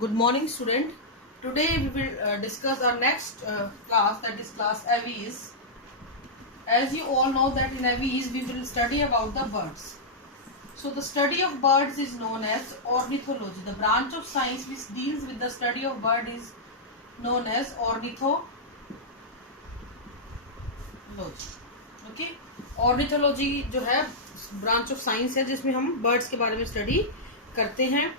Good morning, student. Today we will discuss our next class, that is class avies. As you all know that in avies we will study about the birds. So the study of birds is known as ornithology. The branch of science which deals with the study of bird is known as ornithology. Okay, ornithology जो है branch of science है जिसमें हम birds के बारे में study करते हैं.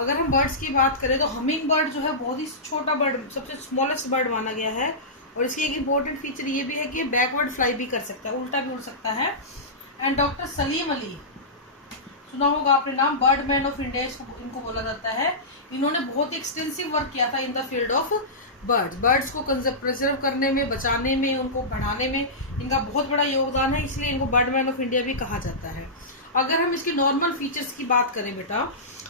अगर हम बर्ड्स की बात करें तो हमिंग बर्ड जो है बहुत ही छोटा बर्ड, सबसे स्मॉलेस्ट बर्ड माना गया है. और इसकी एक इम्पोर्टेंट फीचर ये भी है कि बैकवर्ड फ्लाई भी कर सकता है, उल्टा भी उड़ सकता है. एंड डॉक्टर सलीम अली, सुना होगा आपने नाम, बर्ड मैन ऑफ इंडिया इनको बोला जाता है. इन्होंने बहुत ही एक्सटेंसिव वर्क किया था in the field of birds को प्रिजर्व करने में, बचाने में, उनको बढ़ाने में इनका बहुत बड़ा योगदान है, इसलिए इनको बर्ड मैन ऑफ इंडिया भी कहा जाता है. अगर हम इसकी नॉर्मल फीचर्स की बात करें बेटा,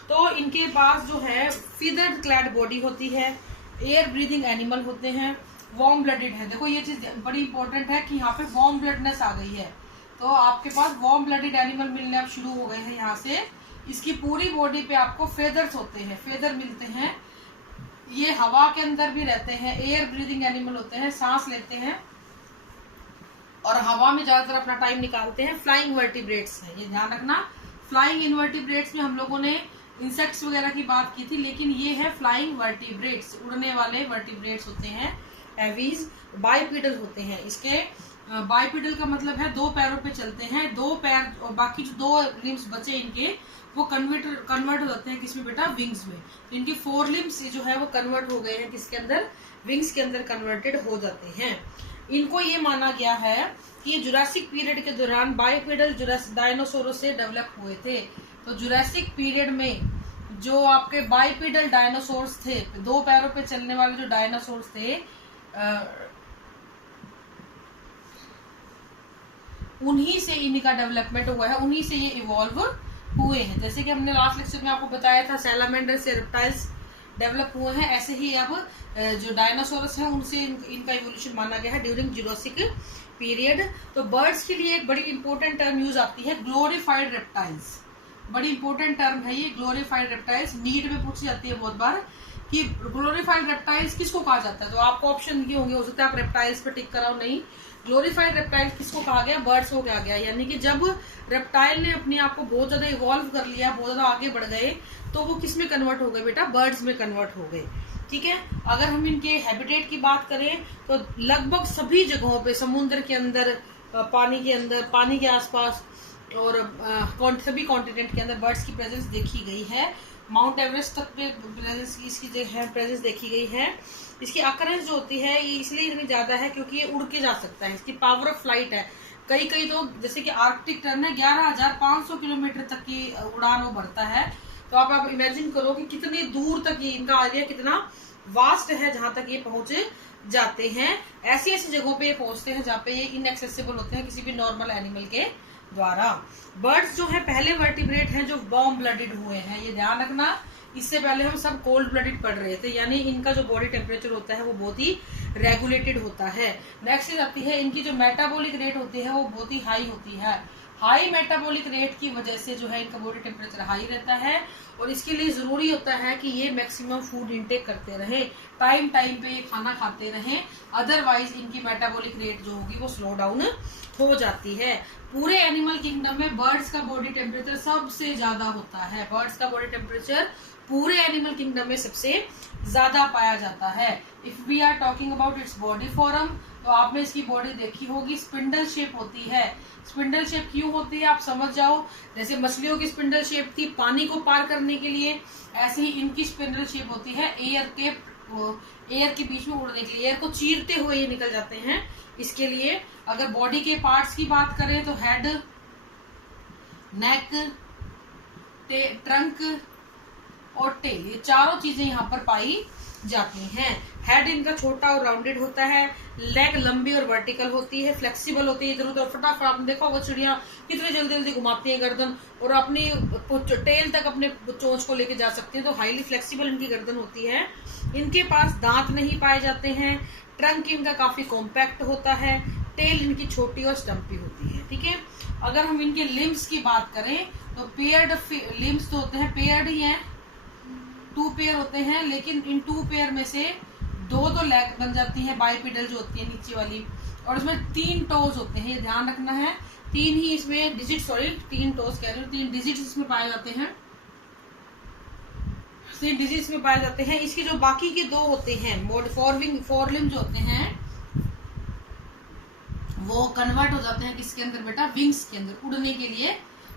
तो इनके पास जो है फीदर्ड क्लैड बॉडी होती है, एयर ब्रीदिंग एनिमल होते हैं, वार्म ब्लडेड है. देखो ये चीज बड़ी इंपॉर्टेंट है कि यहाँ पे वार्म ब्लडनेस आ गई है, तो आपके पास वार्म ब्लडेड एनिमल मिलने अब शुरू हो गए हैं. यहाँ से इसकी पूरी बॉडी पे आपको फेदर्स होते हैं, फेदर मिलते हैं. ये हवा के अंदर भी रहते हैं, एयर ब्रीदिंग एनिमल होते हैं, सांस लेते हैं और हवा में ज्यादातर अपना टाइम निकालते हैं. फ्लाइंग वर्टिब्रेट्स है, ये ध्यान रखना. फ्लाइंग इनवर्टिब्रेट्स में हम लोगों ने इंसेक्ट्स वगैरह की बात की थी, लेकिन ये है फ्लाइंग वर्टिब्रेट्स, उड़ने वाले वर्टिब्रेट्स होते हैं. एवीज बाइपिडल होते हैं. इसके बाइपिडल का मतलब है दो पैरों पे चलते हैं, दो पैर और बाकी जो दो लिम्स बचे इनके वो कन्वर्ट हो जाते हैं किसमें बेटा, विंग्स में. तो इनकी 4 लिम्स जो है वो कन्वर्ट हो गए हैं किसके अंदर, विंग्स के अंदर कन्वर्टेड हो जाते हैं. इनको ये माना गया है कि ये जुरासिक पीरियड के दौरान बाइपिडल डायनासोरों से डेवलप हुए थे. तो जुरासिक पीरियड में जो आपके बाइपिडल डायनासोर्स थे, दो पैरों पे चलने वाले जो डायनासोर्स थे, उन्हीं से इनका डेवलपमेंट हुआ है, उन्हीं से ये इवॉल्व हुए हैं. जैसे कि हमने लास्ट लेक्चर में आपको बताया था सैलामेंडर से रेप्टाइल्स डेवलप हुए हैं, ऐसे ही अब जो डायनासोरस हैं उनसे इनका इवोल्यूशन माना गया है ड्यूरिंग जुरासिक पीरियड. तो बर्ड्स के लिए एक बड़ी इंपॉर्टेंट टर्म यूज आती है, ग्लोरीफाइड रेप्टाइल्स. बड़ी इंपॉर्टेंट टर्म है ये, ग्लोरीफाइड रेप्टाइल्स. नीट में पूछी जाती है बहुत बार कि ग्लोरीफाइड रेप्टाइल्स किसको कहा जाता है, तो आपको ऑप्शन ये होंगे, हो सकता है आप रेप्टाइल्स पे टिक कराओ. नहीं, ग्लोरीफाइड रेप्टाइल्स किसको कहा गया, बर्ड्स को कहा गया. यानी कि जब रेप्टाइल ने अपने आप को बहुत ज्यादा इवॉल्व कर लिया, बहुत ज्यादा आगे बढ़ गए, तो वो किस में कन्वर्ट हो गए बेटा, बर्ड्स में कन्वर्ट हो गए. ठीक है. अगर हम इनके हैबिटेट की बात करें तो लगभग सभी जगहों पे, समुद्र के अंदर, पानी के अंदर, पानी के आसपास और सभी कॉन्टिनेंट के अंदर बर्ड्स की प्रेजेंस देखी गई है. माउंट एवरेस्ट तक पे इसकी जो है प्रेजेंस देखी गई है. इसकी अकरेंस जो होती है ये इसलिए इतनी ज्यादा है क्योंकि ये उड़ के जा सकता है, इसकी पावर ऑफ फ्लाइट है. कई तो जैसे कि आर्कटिक टर्न है, 11,500 किलोमीटर तक की उड़ान वो भरता है. तो आप इमेजिन करो कि कितनी दूर तक ये, इनका एरिया कितना वास्ट है जहां तक ये पहुंचे जाते हैं. ऐसी जगहों पे ये पहुंचते हैं जहाँ पे ये इनएक्सेसिबल होते हैं किसी भी नॉर्मल एनिमल के द्वारा. बर्ड्स जो है पहले वर्टिब्रेट हैं जो वार्म ब्लडेड हुए हैं, ये ध्यान रखना. इससे पहले हम सब कोल्ड ब्लडेड पढ़ रहे थे, यानी इनका जो बॉडी टेम्परेचर होता है वो बहुत ही रेगुलेटेड होता है. नेक्स्ट चीज आती है, इनकी जो मेटाबॉलिक रेट होती है वो बहुत ही हाई होती है. हाई मेटाबॉलिक रेट की वजह से जो है इनका बॉडी टेम्परेचर हाई रहता है और इसके लिए जरूरी होता है कि ये मैक्सिमम फूड इंटेक करते रहें, टाइम पे ये खाना खाते रहें, अदरवाइज इनकी मेटाबॉलिक रेट जो होगी वो स्लो डाउन हो जाती है. पूरे एनिमल किंगडम में बर्ड्स का बॉडी टेम्परेचर सबसे ज्यादा होता है. बर्ड्स का बॉडी टेम्परेचर पूरे एनिमल किंगडम में सबसे ज्यादा पाया जाता है. If we are talking about its body form, तो आपने इसकी बॉडी देखी होगी, स्पिंडल शेप होती है. स्पिंडल शेप क्यों होती है आप समझ जाओ. जैसे मछलियों की स्पिंडल शेप थी पानी को पार करने के लिए, ऐसे ही इनकी स्पिंडल शेप होती है एयर के बीच में उड़ने के लिए, एयर को चीरते हुए ये निकल जाते हैं. इसके लिए अगर बॉडी के पार्ट्स की बात करें तो हेड, नेक, ट्रंक और टेल, ये चारों चीजें यहाँ पर पाई जाती हैं. हेड इनका छोटा और राउंडेड होता है, लेग लंबी और वर्टिकल होती है, फ्लेक्सिबल होती है, इधर उधर फटाफट. आपने देखा होगा चिड़िया कितनी जल्दी घुमाती है गर्दन और अपनी टेल तक अपने चोंच को लेके जा सकती है. तो हाईली फ्लेक्सिबल इनकी गर्दन होती है. इनके पास दांत नहीं पाए जाते हैं. ट्रंक इनका काफी कॉम्पैक्ट होता है. टेल इनकी छोटी और स्टम्पी होती है. ठीक है. अगर हम इनके लिम्स की बात करें तो पेयर्ड लिम्स तो होते हैं, पेयर्ड ही हैं, 2 पेयर होते हैं, लेकिन इन 2 पेयर में से 2 तो लेग बन जाती है बाइपिडल जो होती है नीचे वाली, और इसमें 3 टोज होते हैं, ये ध्यान रखना है। 3 ही इसमें डिजिट, सॉरी 3 टोज कह रही हूँ, 3 डिजिट इसमें पाए जाते हैं, 3 डिजिट्स में पाए जाते हैं। इसके जो बाकी के 2 होते हैं फोरलिम जो होते हैं वो कन्वर्ट हो जाते हैं किसके अंदर बेटा, विंग्स के अंदर, उड़ने के लिए,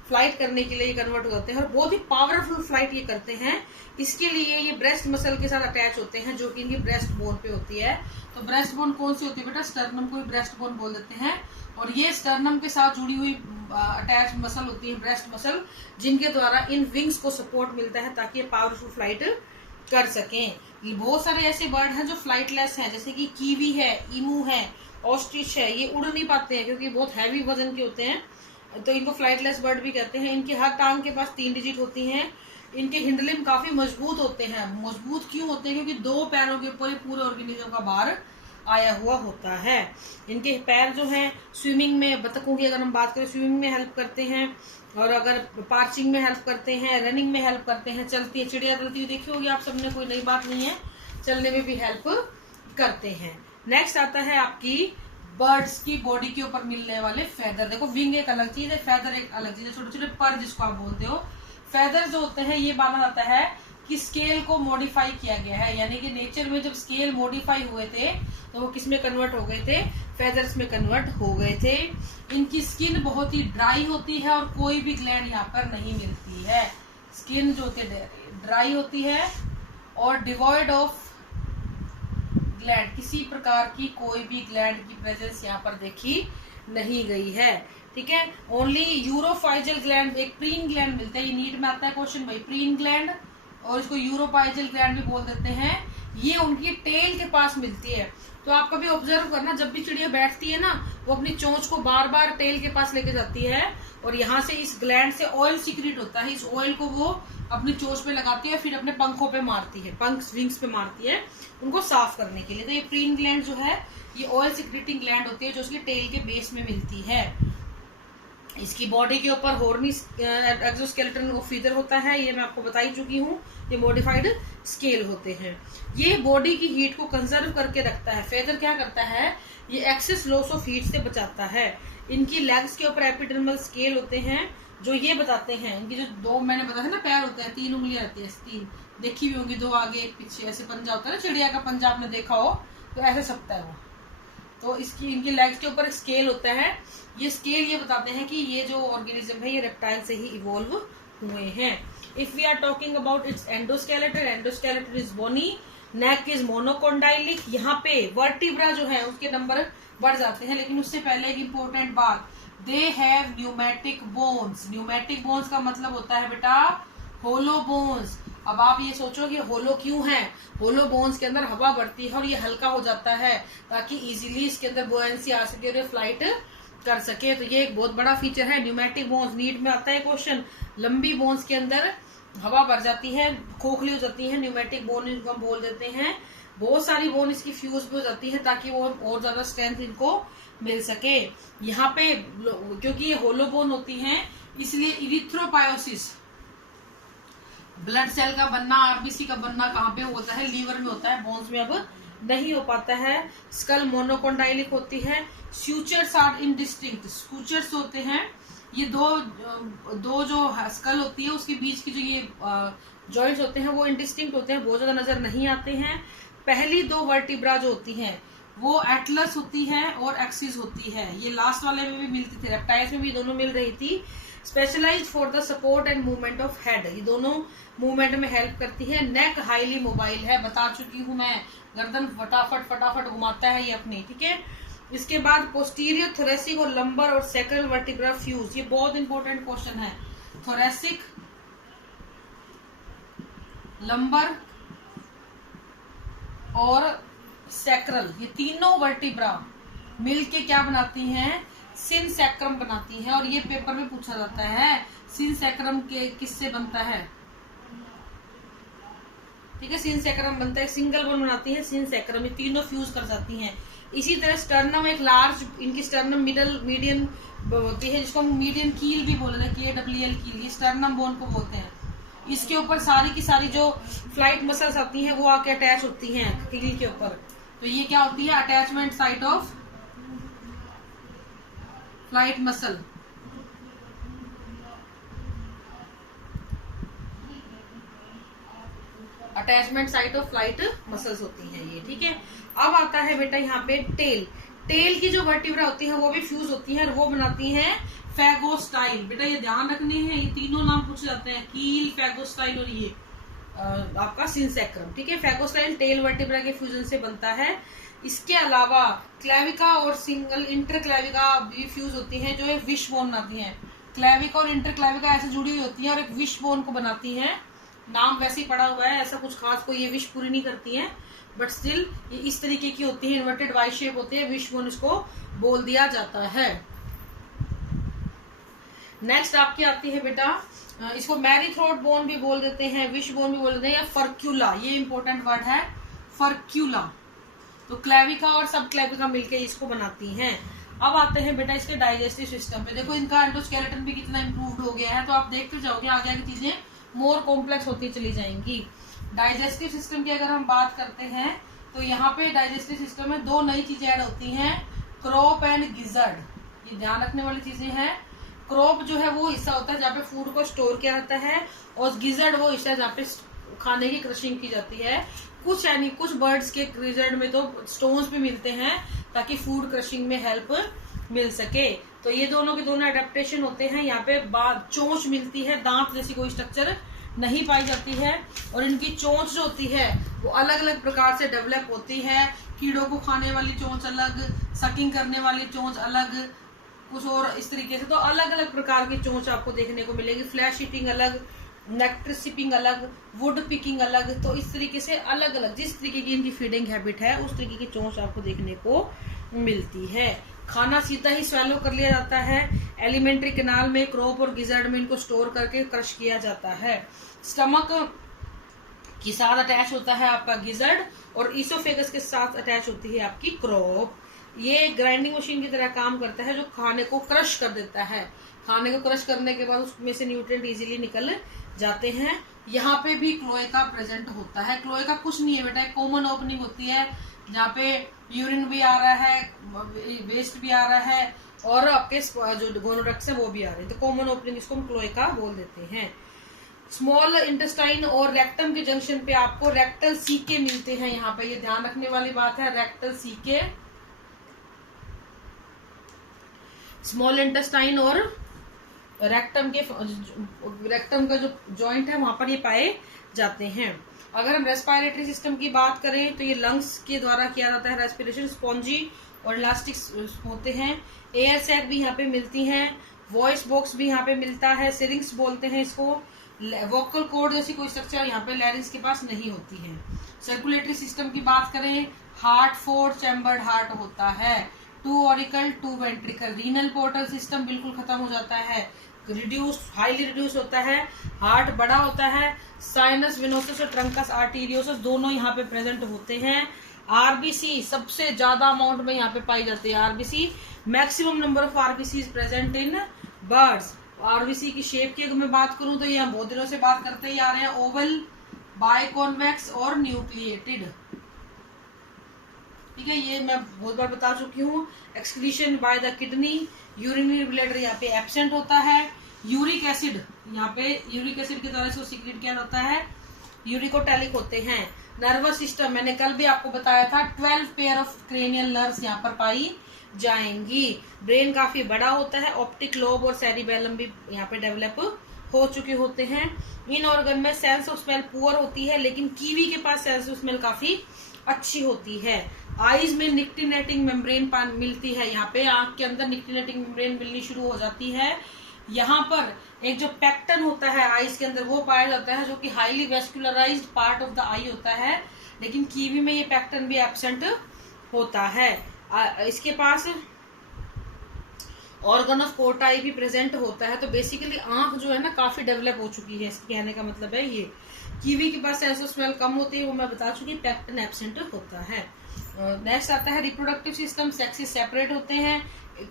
फ्लाइट करने के लिए कन्वर्ट हो जाते हैं और बहुत ही पावरफुल फ्लाइट ये करते हैं। इसके लिए ये ब्रेस्ट मसल के साथ अटैच होते हैं जो कि इनकी ब्रेस्ट बोन पे होती है। तो ब्रेस्ट बोन कौन सी होती है बेटा, स्टर्नम को ब्रेस्ट बोन बोल देते हैं, और ये स्टर्नम के साथ जुड़ी हुई अटैच मसल होती है, ब्रेस्ट मसल, जिनके द्वारा इन विंग्स को सपोर्ट मिलता है ताकि ये पावरफुल फ्लाइट कर सकें। बहुत सारे ऐसे बर्ड हैं जो फ्लाइटलेस हैं, जैसे कि कीवी है, ईमू है, ऑस्ट्रिच है, ये उड़ नहीं पाते हैं क्योंकि बहुत हैवी वजन के होते हैं, तो इनको फ्लाइटलेस बर्ड भी कहते हैं। इनकी हर टांग के पास 3 डिजिट होती हैं। इनके हिंडलिम काफी मजबूत होते हैं। मजबूत क्यों होते हैं, क्योंकि 2 पैरों के ऊपर ही पूरे ऑर्गेनिज्म का भार आया हुआ होता है। इनके पैर जो हैं स्विमिंग में, बतखों की अगर हम बात करें, स्विमिंग में हेल्प करते हैं, और अगर पार्चिंग में हेल्प करते हैं, रनिंग में हेल्प करते हैं, चलती है चिड़िया चलती हुई देखी होगी आप सबने, कोई नई बात नहीं है, चलने में भी हेल्प करते हैं। नेक्स्ट आता है आपकी बर्ड्स की बॉडी के ऊपर मिलने वाले फेदर। देखो विंग एक अलग चीज है, फेदर एक अलग चीज है, छोटे छोटे पर जिसको आप बोलते हो। फेदर जो होते हैं ये माना जाता है कि स्केल को मॉडिफाई किया गया है, यानी कि नेचर में जब स्केल मॉडिफाई हुए थे तो वो किस में कन्वर्ट हो गए थे, फेदर्स में कन्वर्ट हो गए थे। इनकी स्किन बहुत ही ड्राई होती है और कोई भी ग्लैंड यहाँ पर नहीं मिलती है। स्किन जो होती है ड्राई होती है और डिवॉइड ऑफ ग्लैंड, किसी प्रकार की कोई भी ग्लैंड की प्रेजेंस यहाँ पर देखी नहीं गई है। ठीक है, ओनली यूरोफाइजल ग्लैंड, एक प्रीन ग्लैंड मिलता है, ये नीट में आता है क्वेश्चन भाई, प्रीन ग्लैंड, और इसको यूरोफाइजल ग्लैंड भी बोल देते हैं। ये उनकी टेल के पास मिलती है। तो आप कभी ऑब्जर्व करना, जब भी चिड़िया बैठती है ना, वो अपनी चोंच को बार बार टेल के पास लेके जाती है और यहाँ से इस ग्लैंड से ऑयल सीक्रेट होता है, इस ऑयल को वो अपनी चोंच पे लगाती है, फिर अपने पंखों पे मारती है, पंख विंग्स पे मारती है उनको साफ करने के लिए। तो ये प्रीन ग्लैंड जो है ये ऑयल सीक्रेटिंग ग्लैंड होती है जो उसकी टेल के बेस में मिलती है। इसकी बॉडी के ऊपर हॉर्नी एक्सोस्केलेटन और फीदर होता है, ये मैं आपको बता ही चुकी हूँ। ये मॉडिफाइड स्केल होते हैं। ये बॉडी की हीट को कंजर्व करके रखता है। फेदर क्या करता है, ये एक्सेस लॉस ऑफ हीट से बचाता है। इनकी लेग्स के ऊपर एपिडर्मल स्केल होते हैं जो ये बताते हैं, इनकी जो 2 मैंने बताया ना पैर होते हैं, 3 उंगलियां रहती है, 3 देखी हुई होंगी, 2 आगे 1 पीछे, ऐसे पंजा होता है ना चिड़िया का पंजा, आपने देखा हो तो ऐसे सकता है वो। तो इसकी इनकी लेग्स के ऊपर स्केल होता है। ये स्केल ये बताते हैं कि ये जो ऑर्गेनिज्म है ये रेप्टाइल से ही इवॉल्व हुए हैं। If we are talking about its endoskeleton, endoskeleton is bony, neck is monocondylic. यहाँ पे वर्टिब्रा जो है उसके नंबर बढ़ जाते हैं, लेकिन उससे पहले एक इंपॉर्टेंट बात, they have pneumatic bones. Pneumatic bones का मतलब होता है बेटा होलो बोन्स। अब आप ये सोचो कि होलो क्यों है, होलो बोन्स के अंदर हवा बढ़ती है और ये हल्का हो जाता है ताकि इजीली इसके अंदर बुओयंसी आ सके और ये फ्लाइट कर सके। तो ये एक बहुत बड़ा फीचर है न्यूमेटिक बोन्स। नीट में आता है क्वेश्चन, लंबी बोन्स के अंदर हवा भर जाती है, खोखली हो जाती है, न्यूमेटिक बोन इनको हम बोल देते हैं। बहुत सारी बोन इसकी फ्यूज भी हो जाती है ताकि वो और ज्यादा स्ट्रेंथ इनको मिल सके। यहाँ पे क्योंकि ये होलो बोन होती हैं इसलिए इरिथ्रोपायोसिस, ब्लड सेल का बनना, आरबीसी का बनना कहाँ पे होता है, लीवर में होता है, बोन्स में अब नहीं हो पाता है। स्कल मोनोकोंडाइलिक होती है। स्यूचर्स आर इनडिस्टिंक्ट। स्यूचर्स होते हैं ये दो जो स्कल होती है उसके बीच की जो ये जॉइंट्स होते हैं वो इनडिस्टिंक्ट होते हैं, बहुत ज्यादा नजर नहीं आते हैं। पहली 2 वर्टिब्रा जो होती हैं वो एटलस होती है और एक्सिस होती है। ये लास्ट वाले में भी मिलती थी, रेप्टाइल्स में भी दोनों मिल रही थी। Specialised for the support and movement of head, ये दोनों मूवमेंट में हेल्प करती है। नेक हाईली मोबाइल है, बता चुकी हूं मैं, गर्दन फटाफट घुमाता है ये अपनी। ठीक है, इसके बाद पोस्टीरियर थोरेसिक और लंबर और सैक्रल वर्टिब्रा फ्यूज, ये बहुत इंपॉर्टेंट क्वेश्चन है। थोरेसिक, लंबर और सैक्रल, ये तीनों वर्टिब्रा मिलके क्या बनाती हैं, सिन सैक्रम बनाती है। और ये पेपर में पूछा जाता है सिन सैक्रम के किससे बनता है। ठीक है, सिन सैक्रम बनता है, सिंगल बोन बनाती है सिन सैक्रम, ये तीनों फ्यूज कर जाती हैं। इसी तरह स्टर्नम एक लार्ज, इनकी स्टर्नम मीडियन होती है जिसको हम मीडियन कील भी बोल रहे हैं, KWL कील, ये स्टर्नम बोन को बोलते हैं। इसके ऊपर सारी की सारी जो फ्लाइट मसल्स आती हैं वो आके अटैच होती हैं कील के ऊपर। तो ये क्या होती है, attachment site of flight muscle. Attachment site of flight muscles होती हैं ये, ठीक है। अब आता है बेटा यहाँ पे टेल। टेल की जो वर्टिब्रा होती है वो भी फ्यूज होती है और वो बनाती हैं फेगोस्टाइल। बेटा ये ध्यान रखने हैं, ये तीनों नाम पूछे जाते हैं, कील, फेगोस्टाइल और ये आपका सिंसेक्रम, ठीक है। फेगोस्टाइल टेल वर्टिब्रा के फ्यूजन से बनता है। इसके अलावा क्लेविका और सिंगल इंटरक्लेविका भी फ्यूज होती हैं जो एक विश बोन बनाती हैं। क्लेविका और इंटरक्लेविका ऐसे जुड़ी हुई होती है और एक विश बोन को बनाती हैं। नाम वैसे ही पड़ा हुआ है, ऐसा कुछ खास कोई ये विश पूरी नहीं करती है, बट स्टिल ये इस तरीके की होती है, इन्वर्टेड वाई शेप होती है, विश बोन इसको बोल दिया जाता है। नेक्स्ट आपकी आती है बेटा, इसको मैरी थ्रोट बोन भी बोल देते हैं, विश बोन भी बोल देते हैं, या फर्क्यूला, ये इंपॉर्टेंट वर्ड है फर्क्यूला। तो क्लेविका और सब क्लेविका मिलके इसको बनाती हैं। अब आते हैं बेटा इसके डाइजेस्टिव सिस्टम पे। देखो इनका एंडोस्केलेटन भी कितना इंप्रूव्ड हो गया है, तो आप देखते जाओगे आगे आगे चीजें मोर कॉम्प्लेक्स होती चली जाएंगी। डाइजेस्टिव सिस्टम की अगर हम बात करते हैं तो यहाँ पे डाइजेस्टिव सिस्टम में दो नई चीजें ऐड होती हैं, क्रोप एंड गिजर्ड। ये ध्यान रखने वाली चीजें हैं। क्रोप जो है वो हिस्सा होता है जहाँ पे फूड को स्टोर किया जाता है, और गिजर्ड वो हिस्सा जहाँ पे खाने की क्रशिंग की जाती है। कुछ बर्ड्स के गिजर्ड में तो स्टोन्स भी मिलते हैं ताकि फूड क्रशिंग में हेल्प मिल सके। तो ये दोनों के दोनों एडेप्टेशन होते हैं। यहाँ पे चोंच मिलती है, दांत जैसी कोई स्ट्रक्चर नहीं पाई जाती है, और इनकी चोंच जो होती है वो अलग अलग प्रकार से डेवलप होती है। कीड़ों को खाने वाली चोंच अलग, सकिंग करने वाली चोंच अलग, कुछ और इस तरीके से। तो अलग अलग प्रकार की चोंच आपको देखने को मिलेगी। फ्लैश ईटिंग अलग, नेक्टर सिपिंग अलग, वुड पिकिंग अलग। तो इस तरीके से अलग अलग जिस तरीके की इनकी फीडिंग हैबिट है उस तरीके की चोंच आपको देखने को मिलती है। खाना सीधा ही स्वेलो कर लिया जाता है। एलिमेंट्री कैनाल में, क्रोप और गिजर्ड में इनको स्टोर करके क्रश किया जाता है। स्टमक के साथ अटैच होता है आपका गिजर्ड, और ईसोफेगस के साथ अटैच होती है आपकी क्रोप। ये ग्राइंडिंग मशीन की तरह काम करता है जो खाने को क्रश कर देता है। खाने को क्रश करने के बाद उसमें से न्यूट्रिएंट इजीली निकल जाते हैं। यहाँ पे भी क्लोएका प्रेजेंट होता है। क्लोएका कुछ नहीं है बेटा, एक कॉमन ओपनिंग होती है जहाँ पे यूरिन भी आ रहा है, वेस्ट भी आ रहा है, और आपके जो गोनोरेक्स है वो भी आ रहे हैं। तो कॉमन ओपनिंग इसको हम क्लोएका बोल देते हैं। स्मॉल इंटेस्टाइन और रेक्टम के जंक्शन पे आपको रेक्टल सीके मिलते हैं। यहाँ पे ये ध्यान रखने वाली बात है, रेक्टल सीके स्मॉल इंटेस्टाइन और रेक्टम का जो जॉइंट है वहां पर ये पाए जाते हैं। अगर हम रेस्पिरेटरी सिस्टम की बात करें तो ये लंग्स के द्वारा किया जाता है रेस्पिरेशन। स्पॉन्जी और इलास्टिक होते हैं। एयर सैक भी यहाँ पे मिलती हैं। वॉइस बॉक्स भी यहाँ पे मिलता है, सिरिंग्स बोलते हैं इसको। वोकल कॉर्ड जैसी कोई स्ट्रक्चर यहाँ पे लैरिंक्स के पास नहीं होती है। सर्कुलेटरी सिस्टम की बात करें, हार्ट 4 चैम्बर्ड हार्ट होता है, 2 auricle 2 ventricle. Renal portal system बिल्कुल खत्म हो जाता है, हाईली रिड्यूस होता है। हार्ट बड़ा होता है। साइनस विनोसस और ट्रंकस आर्टीरियोसस दोनों यहाँ पे प्रेजेंट होते हैं। आरबीसी सबसे ज्यादा अमाउंट में यहाँ पे पाई जाती है। RBC maximum number of RBC present in birds. RBC की शेप की अगर मैं बात करूं तो ये हम बहुत दिनों से बात करते ही आ रहे हैं, ओवल, बायकॉन्वेक्स और न्यूक्लिएटेड। ठीक है, ये मैं बहुत बार बता चुकी हूँ। Excretion by the kidney, urinary bladder यहाँ पे एब्सेंट होता है। यूरिक एसिड यहाँ पे यूरिक एसिड के द्वारा इसको सीक्रेट किया जाता है। यूरिकोटैलिक होते हैं। नर्वस सिस्टम मैंने कल भी आपको बताया था, 12 पेयर ऑफ क्रेनियल नर्व्स यहाँ पर पाई जाएंगी। ब्रेन काफी बड़ा होता है। ऑप्टिक लोब और सेरिबेलम भी यहाँ पे डेवलप हो चुके होते हैं। इन ऑर्गन में सेंस ऑफ स्मेल पुअर होती है, लेकिन कीवी के पास सेंस ऑफ स्मेल काफी अच्छी होती है। आईज में निक्टिनेटिंग मेम्ब्रेन मिलती है। यहाँ पे आंख के अंदर निक्टिनेटिंग मेम्ब्रेन मिलनी शुरू हो जाती है। यहाँ पर एक जो पैक्टन होता है आईज के अंदर वो पाया जाता है, जो कि highly vascularised part of the eye होता है, लेकिन कीवी में ये पैक्टन भी एब्सेंट होता है। इसके पास ऑर्गन ऑफ कोटाई भी प्रेजेंट होता है। तो बेसिकली आंख जो है ना काफी डेवलप हो चुकी है, इसके कहने का मतलब है ये। कीवी के पास सेंस ऑफ स्मेल कम होती है, वो मैं बता चुकी, पैक्टन एब्सेंट होता है। नेक्स्ट आता है रिप्रोडक्टिव सिस्टम। सेक्सेस सेपरेट होते हैं,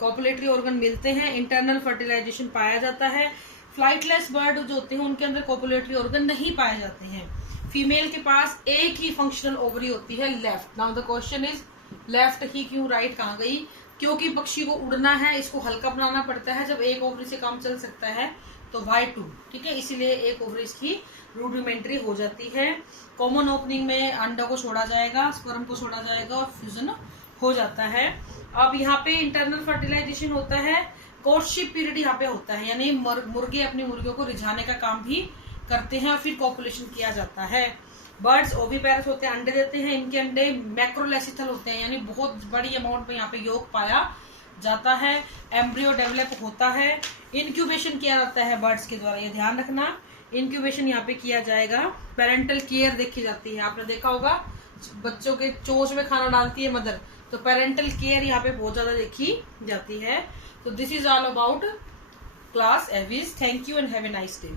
कॉपुलेटरी ऑर्गन मिलते हैं, इंटरनल फर्टिलाइजेशन पाया जाता है। फ्लाइटलेस बर्ड जो होते हैं उनके अंदर कोपुलेटरी ऑर्गन नहीं पाए जाते हैं। फीमेल के पास एक ही फंक्शनल ओवरी होती है, left. Now the question is left ही क्यों, राइट कहाँ गई? क्योंकि पक्षी को उड़ना है, इसको हल्का बनाना पड़ता है। जब एक ओवरी से काम चल सकता है तो वाई 2, ठीक है, इसीलिए एक ओवरी इसकी रूडिमेंट्री हो जाती है। कॉमन ओपनिंग में अंडा को छोड़ा जाएगा, स्पर्म को छोड़ा जाएगा और फ्यूजन हो जाता है। अब यहाँ पे इंटरनल फर्टिलाइजेशन होता है, कोर्टशिप पीरियड यहाँ पे होता है, यानी मुर्गे अपनी मुर्गियों को रिझाने का काम भी करते हैं और फिर कॉपुलेशन किया जाता है। बर्ड्स ओविपेरस होते हैं, अंडे देते हैं। इनके अंडे मैक्रोलेसिथल होते हैं, यानी बहुत बड़ी अमाउंट में यहाँ पे योग पाया जाता है। एम्ब्रियो डेवलप होता है। इंक्यूबेशन किया जाता है बर्ड्स के द्वारा, ये ध्यान रखना। इंक्यूबेशन यहाँ पे किया जाएगा। पेरेंटल केयर देखी जाती है, आपने देखा होगा बच्चों के चोंच में खाना डालती है मदर, तो पेरेंटल केयर यहाँ पे बहुत ज्यादा देखी जाती है। तो this is all about class Aves. Thank you and have a nice day.